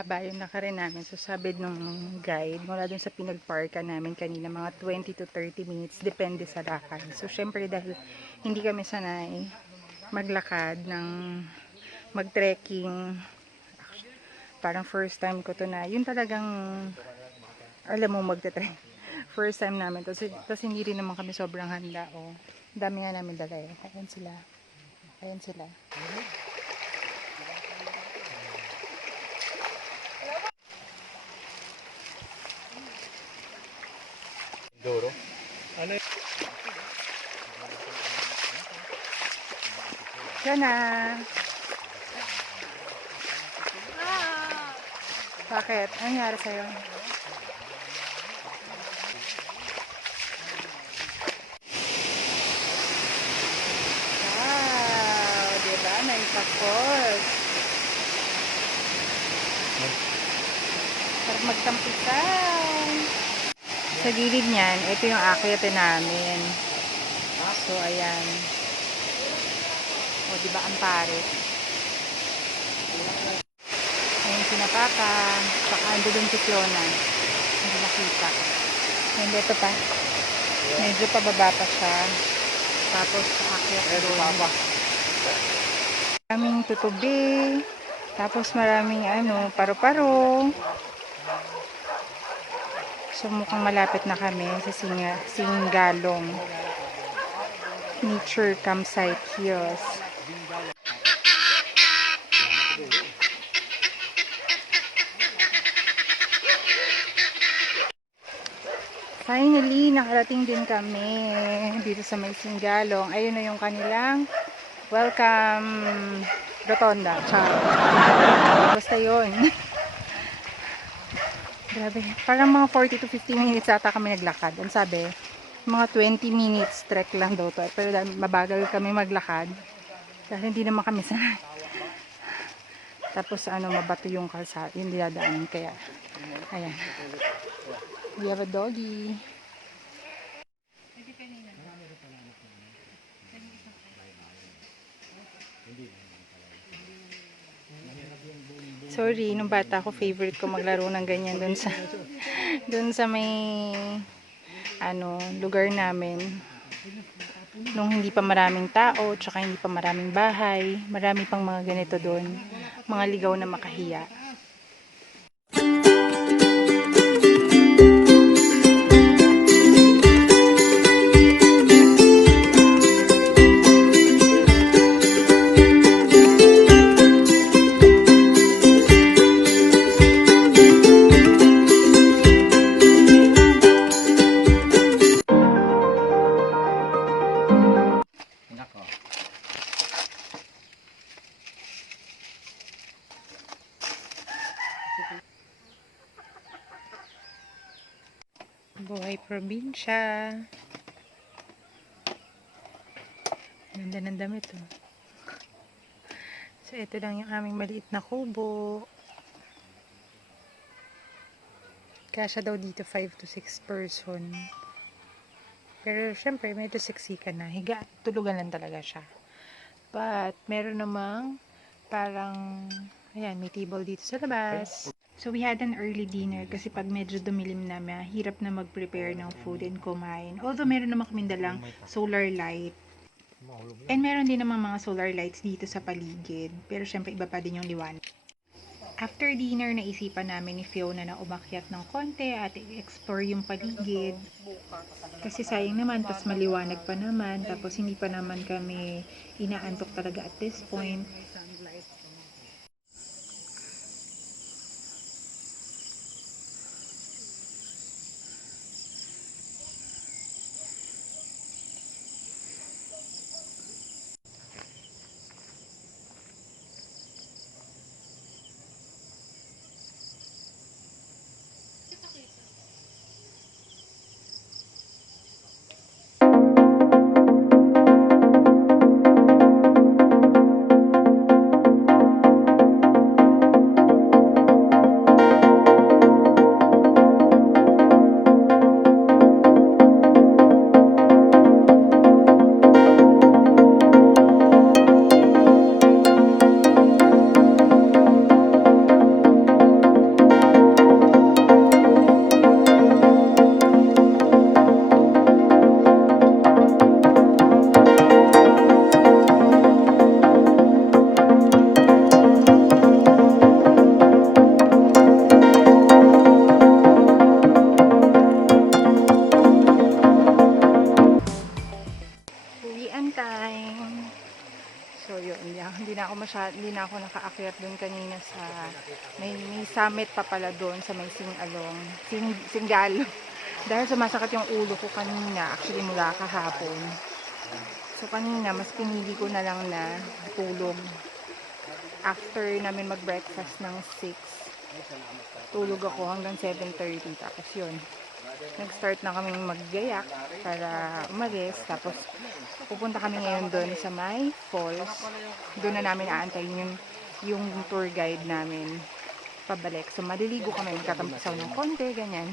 mahaba yung nakarin namin. So sabi nung guide, mula dun sa pinagparka namin kanina, mga 20 to 30 minutes, depende sa lakad. So syempre dahil hindi kami sanay maglakad ng mag-trekking, parang first time ko to na, yun talagang alam mo magte-trek. First time namin to. Tapos hindi rin naman kami sobrang handa. Oh. Dami nga namin dala eh. Ayan sila. Ayan sila. Doro. Ano yun? Yan na. Bakit? Ano nangyari sa'yo? Wow! Diba? May tapos. Parang magtampisan. Sa gilid niyan, ito yung akyatan namin. So, ayan. O, diba ang pare? Ayan si Napaka. Baka ando dun si Fiona. Hindi nakita. Ayan, ito pa. Medyo pababa pa siya. Tapos, akyat na doon. Maraming tutubi. Tapos, maraming paro-paro. So, mukhang malapit na kami sa Singalong Nature Campsite Kiosk. Finally, nakarating din kami dito sa may Singalong. Ayun na yung kanilang welcome rotonda. Char. Basta yun. Grabe. Parang mga 40 to 50 minutes ata kami naglakad. Ang sabi, mga 20 minutes trek lang daw to. Pero mabagal kami maglakad. Dahil hindi naman kami sanay. Tapos mabato yung kalsada. Yung dinadaan. Kaya, ayan. We have a doggy. Sorry, nung bata ko, favorite ko maglaro ng ganyan dun sa may lugar namin. Nung hindi pa maraming tao, tsaka hindi pa maraming bahay, marami pang mga ganito dun. Mga ligaw na makahiya. Buhay probinsya. Ganda ng damit oh. So ito lang yung aming maliit na kubo. Kasya daw dito 5 to 6 person. Pero syempre medyo siksikan na. Higa, tulugan lang talaga siya. But meron namang parang ayan, may table dito sa labas. So we had an early dinner kasi pag medyo dumilim na, mahirap na mag-prepare ng food and kumain. Although meron naman kami dalang solar light. And meron din naman mga solar lights dito sa paligid. Pero syempre iba pa din yung liwanag. After dinner, naisipan namin ni Fiona na umakyat ng konti at i-explore yung paligid. Kasi sayang naman, tapos maliwanag pa naman, tapos hindi pa naman kami inaantok talaga at this point. yun, hindi na ako nakaakyat doon kanina sa may summit pa pala doon sa may Singalong. Dahil sumasakit yung ulo ko kanina, actually mula kahapon. So kanina, mas pinili ko na lang na tulog. After namin mag-breakfast ng 6, tulog ako hanggang 7:30. Tapos yun, nag-start na kami maggayak para umalis. Tapos pupunta kami ngayon doon sa may falls. Doon na namin aantayin yung tour guide namin pabalik. So maliligo kami, magtatampasaw ng konti, ganyan.